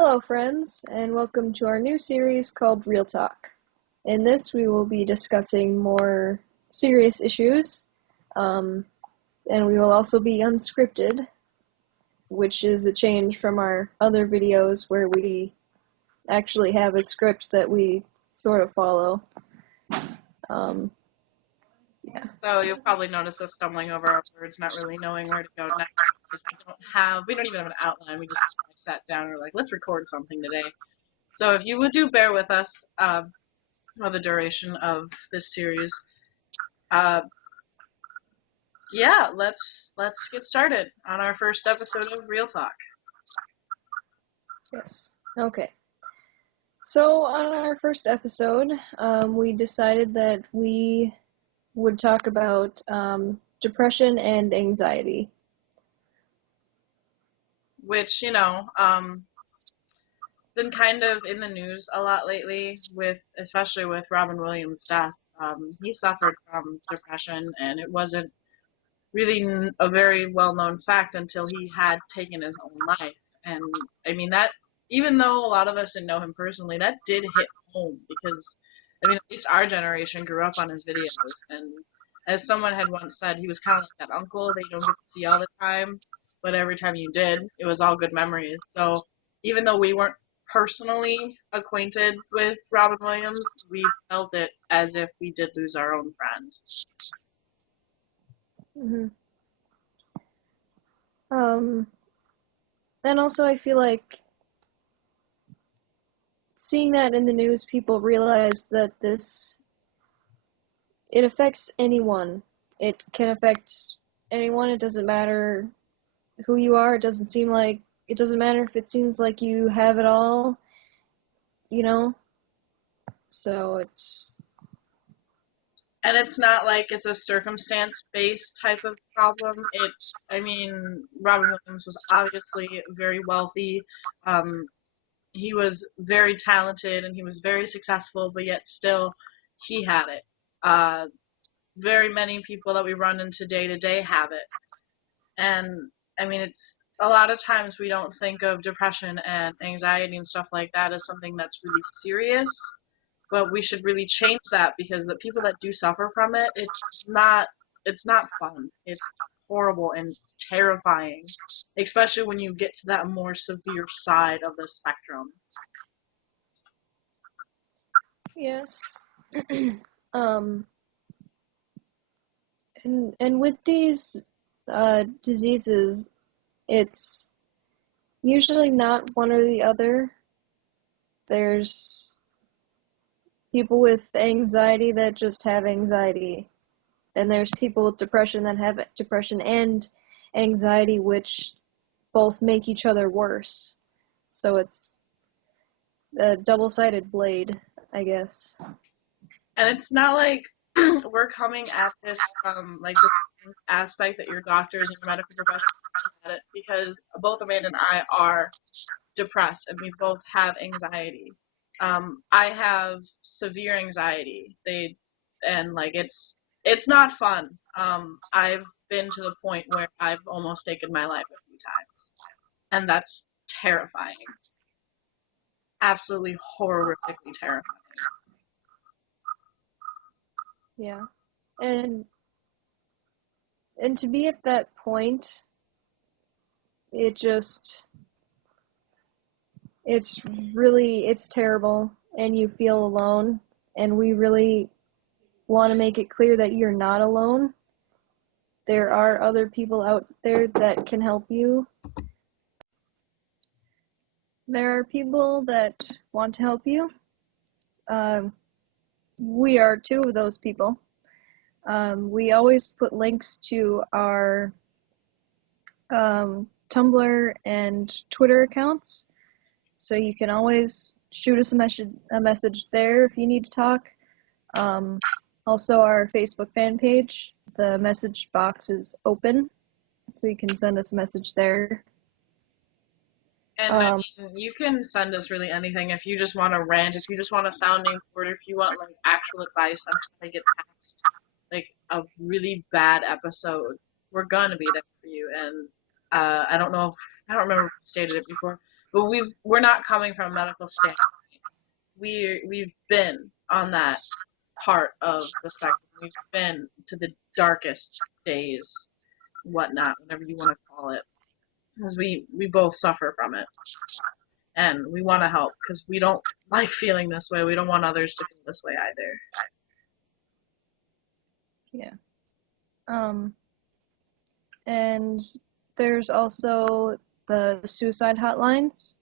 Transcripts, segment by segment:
Hello friends, and welcome to our new series called Real Talk. In this, we will be discussing more serious issues, and we will also be unscripted, which is a change from our other videos where we actually have a script that we sort of follow. So you'll probably notice us stumbling over our words, not really knowing where to go next, because we don't even have an outline. We just sat down and were like, let's record something today. So if you would bear with us for the duration of this series, let's get started on our first episode of Real Talk. Yes. Okay. So on our first episode, we decided that we would talk about depression and anxiety. Which, been kind of in the news a lot lately, especially with Robin Williams' death. He suffered from depression, and it wasn't really a very well-known fact until he had taken his own life. And I mean, that, even though a lot of us didn't know him personally, that did hit home, because I mean, at least our generation grew up on his videos, and as someone had once said, he was kind of like that uncle that you don't get to see all the time, but every time you did, it was all good memories. So even though we weren't personally acquainted with Robin Williams, we felt it as if we did lose our own friend. And also I feel like seeing that in the news, people realize that it affects anyone. It can affect anyone. It doesn't matter who you are. It doesn't matter if it seems like you have it all, so And it's not like it's a circumstance-based type of problem. Robin Williams was obviously very wealthy. He was very talented and he was very successful, but yet still he had it. Very many people that we run into day to day have it. And I mean, it's a lot of times we don't think of depression and anxiety and stuff like that as something that's really serious. But we should really change that, because the people that do suffer from it, it's not fun. It's horrible and terrifying, especially when you get to that more severe side of the spectrum. Yes. And with these diseases, it's usually not one or the other. There's people with anxiety that just have anxiety, and there's people with depression that have depression and anxiety, which both make each other worse. So it's a double-sided blade, I guess. And it's not like we're coming at this from like the aspect that your doctors and your medical professionals at it, because both Amanda and I are depressed and we both have anxiety. I have severe anxiety. It's not fun. I've been to the point where I've almost taken my life a few times, and that's terrifying. Absolutely horrifically terrifying. Yeah. And to be at that point, it's terrible, and you feel alone, and we really want to make it clear that you're not alone. There are other people out there that can help you. There are people that want to help you. We are two of those people. We always put links to our Tumblr and Twitter accounts, so you can always shoot us a message there if you need to talk. Also, our Facebook fan page, the message box is open, so you can send us a message there. And you can send us really anything. If you just want to rant, if you just want a sounding board, if you want like actual advice on how to get past like a really bad episode, we're gonna be there for you. And I don't remember if I stated it before, but we're not coming from a medical standpoint. We've been on that part of the spectrum. We've been to the darkest days, whatnot, whatever you want to call it, because we both suffer from it, and we want to help because we don't like feeling this way. We don't want others to feel this way either. Yeah. And there's also the suicide hotlines.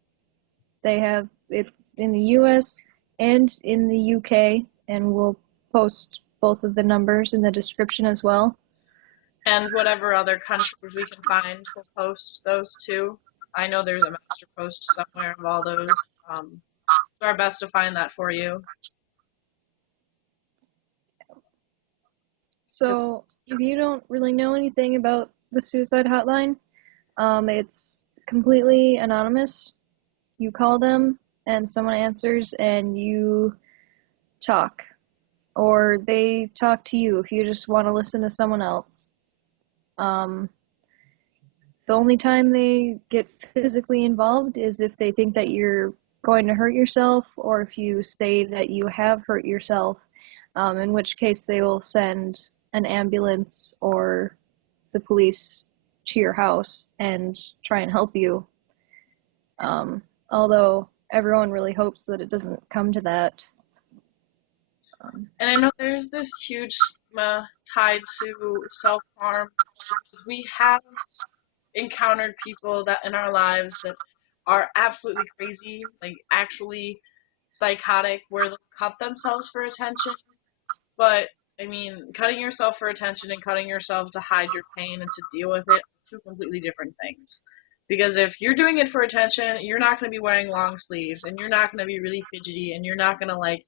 It's in the US and in the UK, and we'll post both of the numbers in the description as well. And whatever other countries we can find, we'll post those too. I know there's a master post somewhere of all those. Do our best to find that for you. So if you don't really know anything about the suicide hotline, it's completely anonymous. You call them and someone answers and you talk, or they talk to you if you just want to listen to someone else. The only time they get physically involved is if they think that you're going to hurt yourself, or if you say that you have hurt yourself, in which case they will send an ambulance or the police to your house and try and help you. Although everyone really hopes that it doesn't come to that. And I know there's this huge stigma tied to self-harm. We have encountered people that in our lives that are absolutely crazy, like actually psychotic, where they'll cut themselves for attention. But I mean, cutting yourself for attention and cutting yourself to hide your pain and to deal with it are two completely different things. Because if you're doing it for attention, you're not going to be wearing long sleeves, and you're not going to be really fidgety, and you're not going to like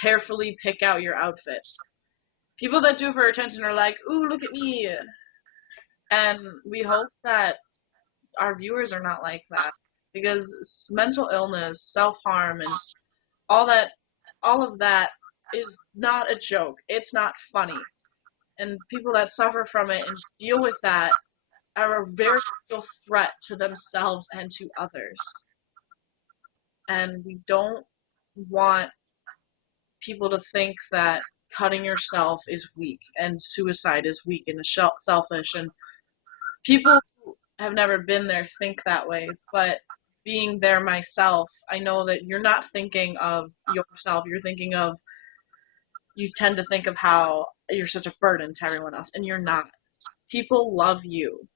carefully pick out your outfits. People that do it for attention are like, ooh, look at me. And we hope that our viewers are not like that, because mental illness, self-harm, and all of that is not a joke. It's not funny. And people that suffer from it and deal with that are a very real threat to themselves and to others. And we don't want people to think that cutting yourself is weak and suicide is weak and selfish. And people who have never been there think that way, but being there myself, I know that you're not thinking of yourself. You tend to think of how you're such a burden to everyone else, and you're not. People love you.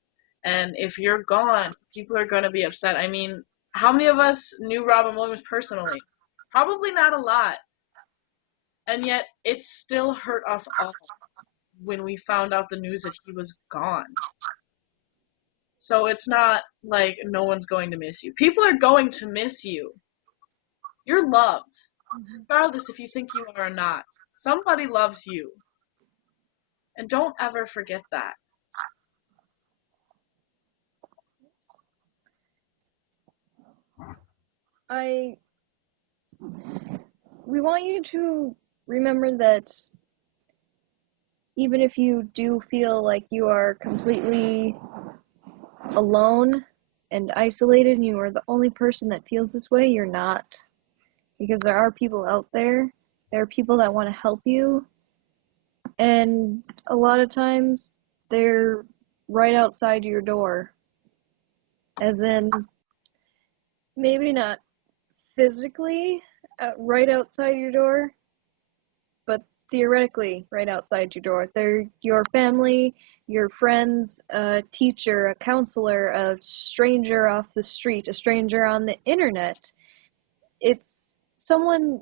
And if you're gone, people are going to be upset. I mean, how many of us knew Robin Williams personally? Probably not a lot. And yet, it still hurt us all when we found out the news that he was gone. So it's not like no one's going to miss you. People are going to miss you. You're loved, regardless if you think you are or not. Somebody loves you. And don't ever forget that. We want you to remember that even if you do feel like you are completely alone and isolated and you are the only person that feels this way, you're not. Because there are people out there. There are people that want to help you. And a lot of times they're right outside your door. As in, maybe not physically right outside your door, but theoretically right outside your door. They're your family, your friends, a teacher, a counselor, a stranger off the street, a stranger on the internet. It's someone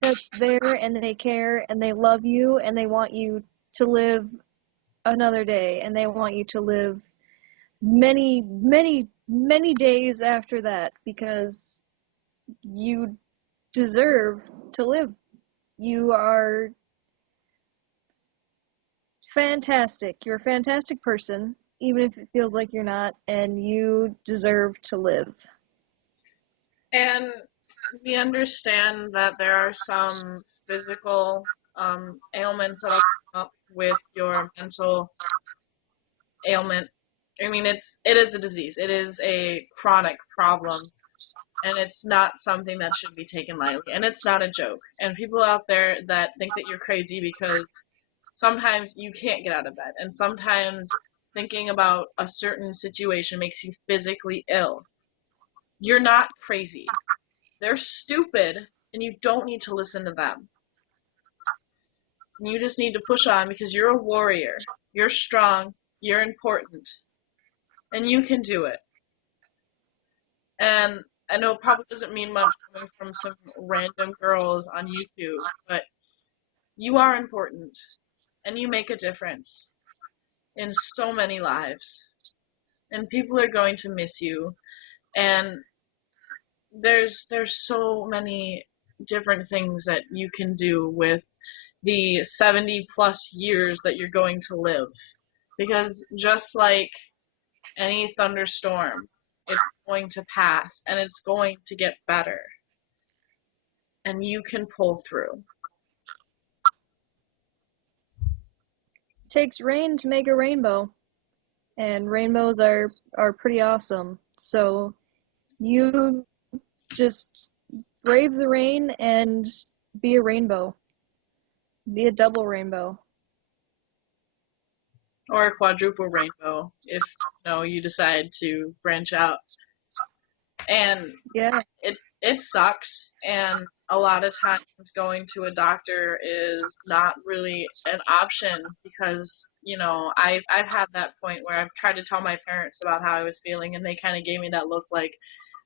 that's there and they care and they love you and they want you to live another day and they want you to live many, many, many days after that, because you deserve to live. You are fantastic. You're a fantastic person, even if it feels like you're not, and you deserve to live. And we understand that there are some physical ailments that will come up with your mental ailment. I mean, it is a disease. It is a chronic problem. and it's not something that should be taken lightly, and it's not a joke. And people out there that think that you're crazy because sometimes you can't get out of bed, and sometimes thinking about a certain situation makes you physically ill. You're not crazy. They're stupid, and you don't need to listen to them. You just need to push on because you're a warrior. You're strong. You're important. And you can do it. And I know it probably doesn't mean much coming from some random girls on YouTube, but you are important. And you make a difference in so many lives. And people are going to miss you. And there's so many different things that you can do with the 70 plus years that you're going to live. Because just like any thunderstorm, it's going to pass and it's going to get better. And you can pull through. It takes rain to make a rainbow. And rainbows are pretty awesome. So you just brave the rain and be a rainbow. Be a double rainbow. Or a quadruple rainbow if you decide to branch out. And yeah, it sucks, and a lot of times going to a doctor is not really an option because I've had that point where I've tried to tell my parents about how I was feeling, and they kind of gave me that look like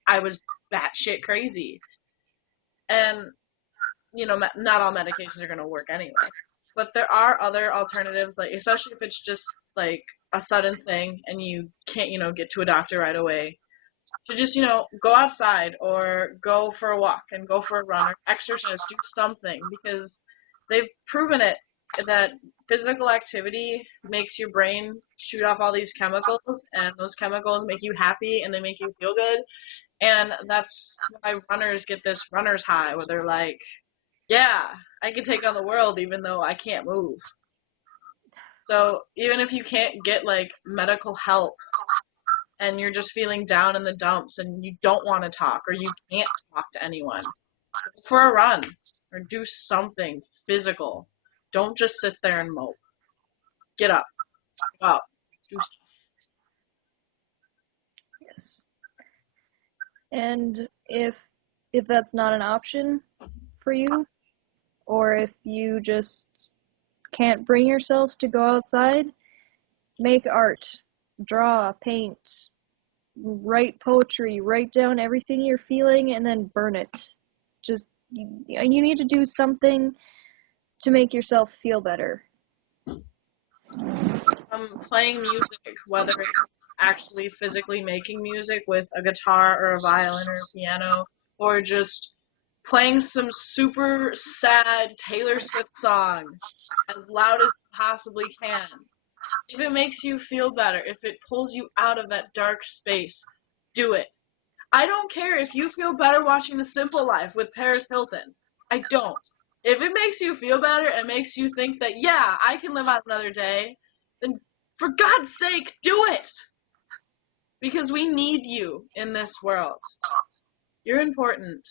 I was batshit crazy. And not all medications are going to work anyway. But there are other alternatives, like especially if it's just like a sudden thing and you can't, get to a doctor right away. To just, go outside or go for a walk and go for a run or exercise, do something, because they've proven it that physical activity makes your brain shoot off all these chemicals, and those chemicals make you happy and they make you feel good. And that's why runners get this runner's high where they're like, yeah, I can take on the world even though I can't move. So even if you can't get like medical help and you're just feeling down in the dumps and you don't want to talk or you can't talk to anyone, go for a run or do something physical. Don't just sit there and mope. Get up. Go out. Do stuff. Yes. And if that's not an option for you, or if you just can't bring yourself to go outside, make art, draw, paint, write poetry, write down everything you're feeling, and then burn it. Just, you need to do something to make yourself feel better. Playing music, whether it's actually physically making music with a guitar or a violin or a piano, or just playing some super sad Taylor Swift song as loud as you possibly can. If it makes you feel better, if it pulls you out of that dark space, do it. I don't care if you feel better watching The Simple Life with Paris Hilton. I don't. If it makes you feel better and makes you think that, yeah, I can live out another day, then for God's sake, do it! Because we need you in this world. You're important.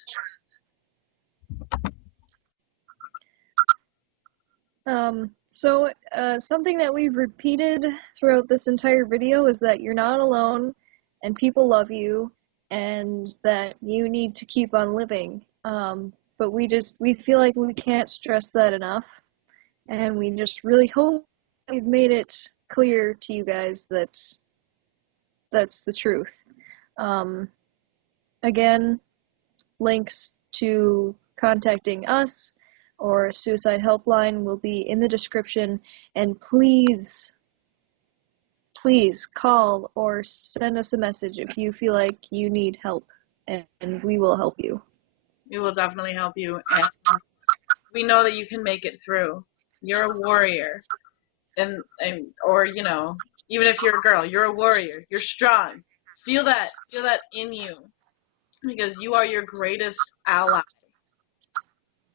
Something that we've repeated throughout this entire video is that you're not alone, and people love you, and that you need to keep on living. But we feel like we can't stress that enough, and we just really hope we've made it clear to you guys that that's the truth. Again, links to contacting us or Suicide Helpline will be in the description, and please call or send us a message if you feel like you need help, and we will help you. We will definitely help you, and we know that you can make it through. You're a warrior, and or even if you're a girl, you're a warrior. You're strong. Feel that in you, because you are your greatest ally.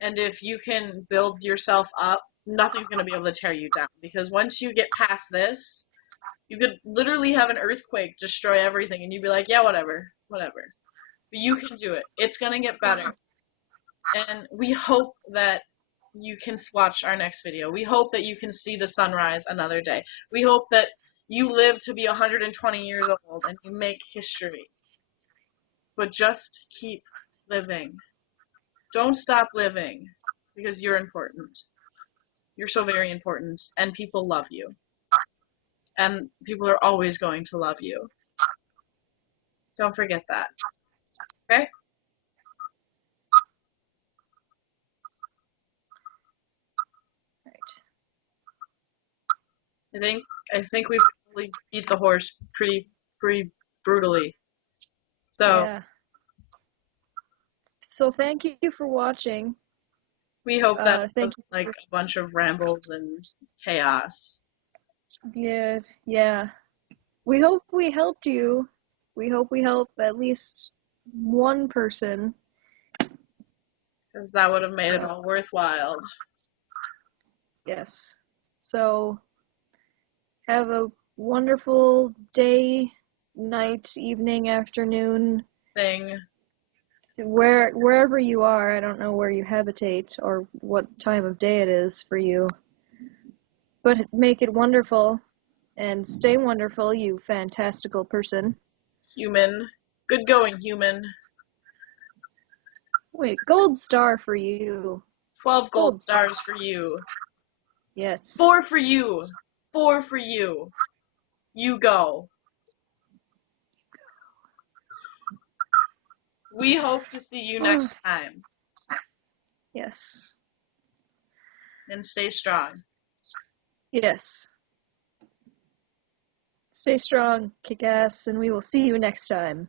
And if you can build yourself up, nothing's going to be able to tear you down. Because once you get past this, you could literally have an earthquake destroy everything, and you'd be like, yeah, whatever. But you can do it. It's going to get better. And we hope that you can watch our next video. We hope that you can see the sunrise another day. We hope that you live to be 120 years old and you make history. But just keep living. Don't stop living, because you're important. You're so very important, and people love you. And people are always going to love you. Don't forget that. Okay? Right. I think we probably beat the horse pretty brutally. So Yeah. So thank you for watching. we hope that Thank wasn't you like for, a bunch of rambles and chaos. yeah. We hope we helped you. We hope we help at least one person. Because that would have made it So, all worthwhile. yes. So have a wonderful day, night, evening, afternoon, Thing. wherever you are. I don't know where you habitate or what time of day it is for you, but make it wonderful and stay wonderful, you fantastical person. Human. Good going, human. Wait, gold star for you. 12 gold stars for you. Yes. 4 for you. 4 for you. You go. We hope to see you next time. Yes. And stay strong. Yes. Stay strong, kick ass, and we will see you next time.